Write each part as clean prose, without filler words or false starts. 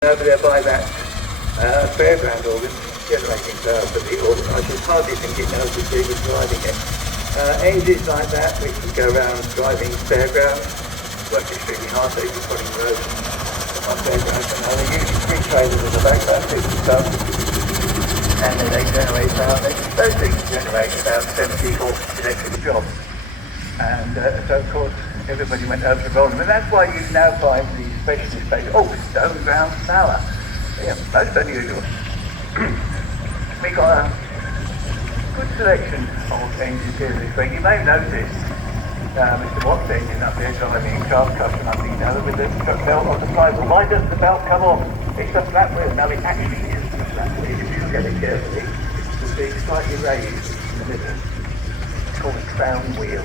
Over there by that fairground organ, generating power for the organ. I should hardly think it knows if he was driving it. Engines like that, we can go around driving fairgrounds, work extremely hard, they can put in roads on fairgrounds, and they're using 3 trailers in the back, about 50 tons, and then they generate power. Those things generate about 70 horse electric jobs. And so of course everybody went over to roll them, and that's why you now find the specialist base. Stone ground power. Yeah, most unusual. We got a good selection of engines here this week. You may have noticed Mr. Watt's engine up there driving a cast custom up the with the truck belt on the side. Well, why doesn't the belt come off? It's a flat wheel. Now it actually is a flat wheel. If you look at it carefully, you'll see it's slightly raised in the middle. It's called a crown wheel.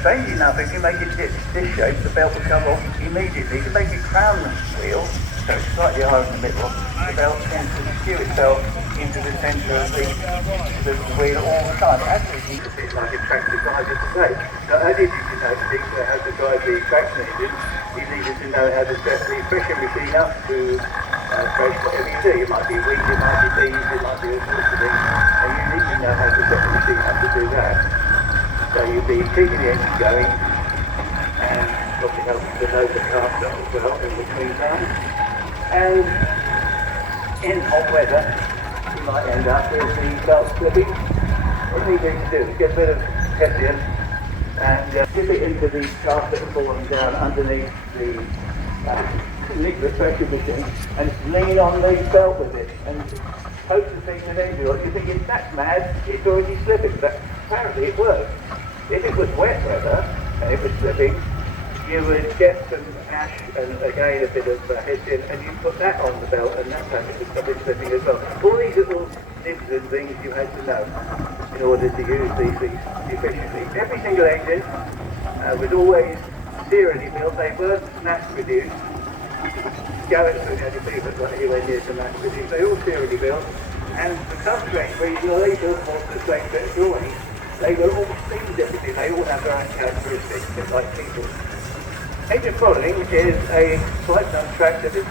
Strangely enough, if you make it this shape, the belt will come off immediately. To make it crown wheel, so it's slightly higher in the middle, the belt tends to skew itself into the centre of the wheel all the time. Actually, it's like a tractor driver today. Not only did you know how to drive the traction engine, you needed to know how to set the pressure machine up to press whatever you do. It might be wheat, it might be beans, it might be all sorts of things, and you need to know how to set the machine up to do that. So you'll be keeping the engine going and obviously helping to load the car as well in between times. And in hot weather, you might end up with the belt slipping. What you need to do is get a bit of Hessian and dip it into the shaft that has fallen down underneath the liquid pressure machine and lean on the belt with it and hope to see the engine. You're thinking, that's mad, it's already slipping, but apparently it works. If it was wet weather and it was slipping, you would get some ash and again a bit of Hessian and you put that on the belt and that time it would stop it slipping as well. All these little nibs and things you had to know in order to use these things efficiently. Every single engine was always serially built. They weren't mass produced. Garrett's the only people that got anywhere near to mass produced. They all serially built, and for some strange reason they built all the same bit of drawings. They were all themed differently. They all have their own characteristics, just like people. Engine following is a quite known tractor. This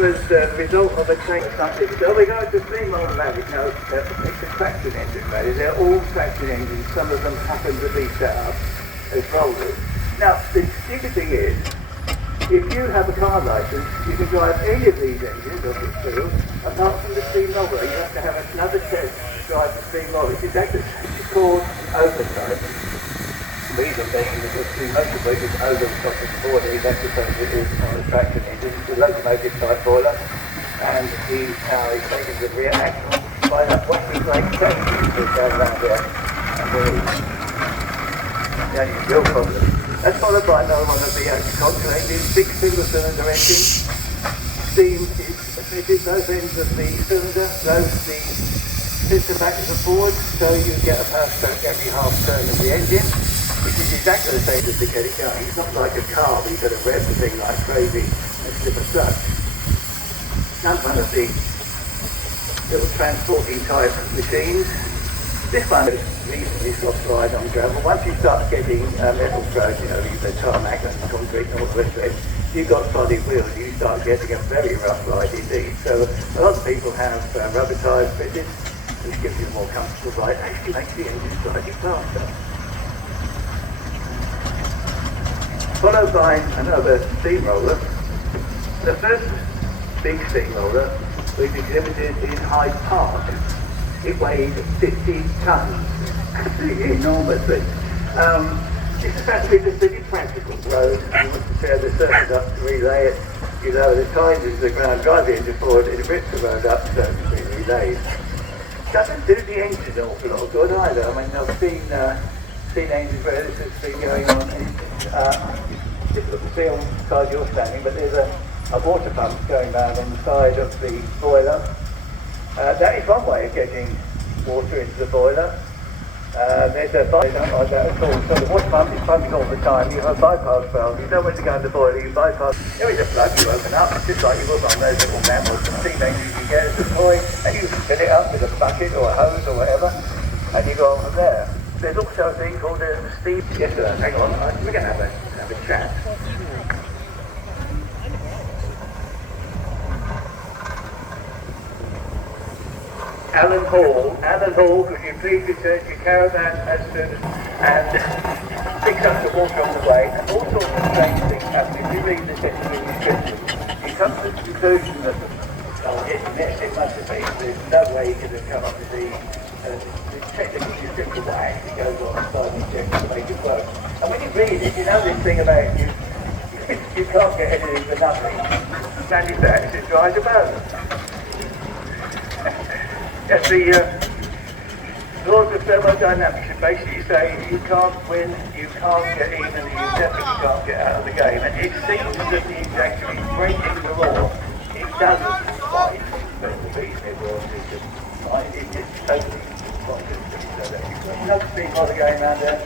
was the result of a change of something. So we're going to steam automatic now. It's a traction engine, really. They're all traction engines. Some of them happen to be set up as rollers. Now, the stupid thing is, if you have a car license, you can drive any of these engines off its field, apart from the steam roller. You have to have another test to drive the steam roller. It's called oversight. The reason being that the steam motor is over the top of the body, that's because it is on a traction engine. It's a locomotive type boiler, and the power is taken to the rear axle by that washing brake test that goes around there. And the only real problem. That's followed by another one of the agricultural engines, 6 single-cylinder engines. Steam is emitted both ends of the cylinder, blows the piston backwards and forwards, so you get a power stroke every half turn of the engine, which is exactly the same as to get it going. It's not like a car where you've got to rev the thing like crazy and slip a clutch. Another one of the little transporting type machines. This one is reasonably soft ride on gravel. Once you start getting metal roads, the tarmac and concrete and all the rest of it, you've got solid wheels, you start getting a very rough ride indeed. So a lot of people have rubber tyres fitted, which gives you a more comfortable ride. Actually makes the engine slightly faster. Followed by another steamroller. The first big steamroller was exhibited in Hyde Park. It weighed 50 tons. Absolutely enormous thing. It's a fact that it's a pretty practical road. You want to tear the surface up to relay it. You lower the tires into the ground, drive the engine forward, it rips the road up so it's been relayed. Doesn't do the engine an awful lot of good either. I mean, I've seen engines where this has been going on. It's difficult to see on the side you're standing, but there's a water pump going round on the side of the boiler. That is one way of getting water into the boiler. There's a bypass, don't like that at all. So the water pump is pumping all the time. You have a bypass valve. You know when to go in the boiler, you bypass. There is a plug you open up, just like you would on those little mammals and steam engines you get as a toy, and you fill it up with a bucket or a hose or whatever, and you go on from there. There's also a thing called a steam. Yes, sir. Hang on. We're going to have a chat. Alan Hall, could you please return your caravan as soon as, and picks up the water on the way, and all sorts of strange things happen. If you read the testimony description, you come to the conclusion that, it must have been, there's no way he could have come up with the technical description why it goes on and slowly checks to make it work. And when you read it, you know this thing about you can't get anything for nothing. And if that is as dry as a bone. Yes, the laws of thermodynamics should basically say you can't win, you can't get even, and you definitely can't get out of the game. And it seems that he's actually breaking the law. It doesn't quite, but the reason it was is that it's totally contradictory. So that you love to see a lot of going around there.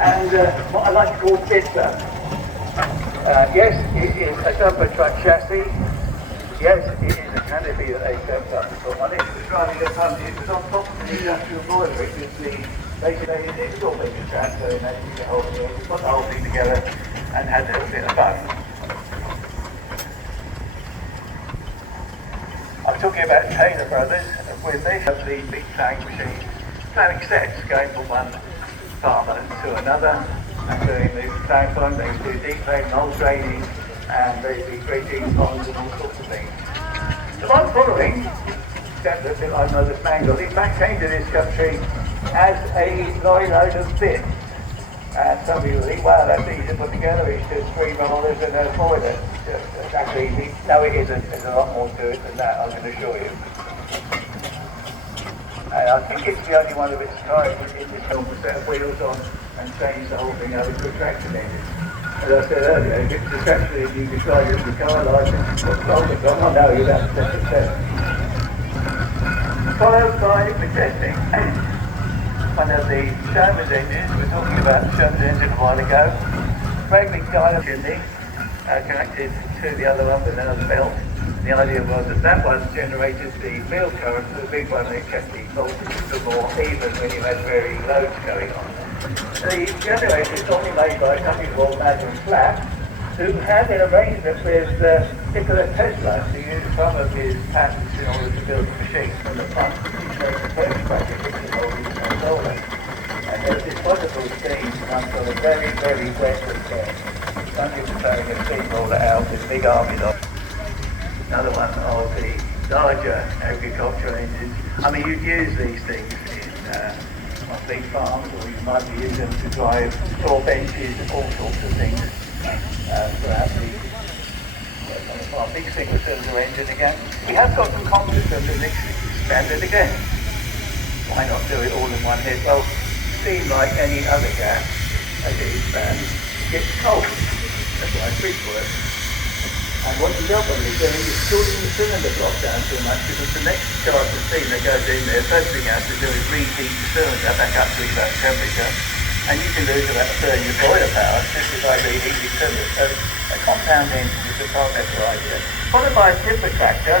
And what I like to call Titler. Yes, it is a dumper truck chassis. Yes, it is a canopy that they set up to put on it. It was driving a pump. It was on top of the industrial boiler. It was basically it's all been a transfer and they put the whole thing together and had a little bit of fun. I'm talking about Taylor Brothers with me. The big plank machine, planning sets going from one farmer to another and doing the plank on. They do deep drain, mold draining, and they do grading ponds and all sorts of things. The one following, except that I know the mangled, in fact came to this country as a lorry load of bits. And some people think, wow, that's easy to put together, it's just 3 rollers and a boiler. Actually, no it isn't, there's a lot more to it than that, I can assure you. And I think it's the only one of its kind in this film to set wheels on and change the whole thing over to a traction engine. As I said earlier, if it's a traction engine, you can drive it with your car license, put the folder on, I know you have to set it down. Followed by the testing. One of the Sherman's engines, we were talking about the Sherman's engine a while ago. Great big dial chimney connected to the other one with another belt. The idea was that that one generated the field current to the big one that kept the voltage a more even when you had varying loads going on. The generator is only made by a company called Madden Flat, who had an arrangement with Nikola Tesla to use some of his patents in order to build the machine from the front. He showed the first bracket which is all his controller. And there's this wonderful scene comes on a very, very wet weekend. Somebody was throwing a steamroller out with big armies on. Another one of the larger agricultural engines. I mean, you'd use these things on big farms, or you might be using them to drive straw benches, all sorts of things throughout the farm. Big single cylinder engine again. We have got some competence of expanded again. Why not do it all in one hit? Well, steam, like any other gas, as it expands, gets cold. That's why fish work. And what you don't want to be doing is cooling the cylinder block down too much, because the next charge of steam that goes in there, first thing you have to do is reheat the cylinder back up to exact temperature, and you can lose about a third of your boiler power simply by reheating the cylinder. So a compound engine is a far better idea. Followed by a tipper tractor.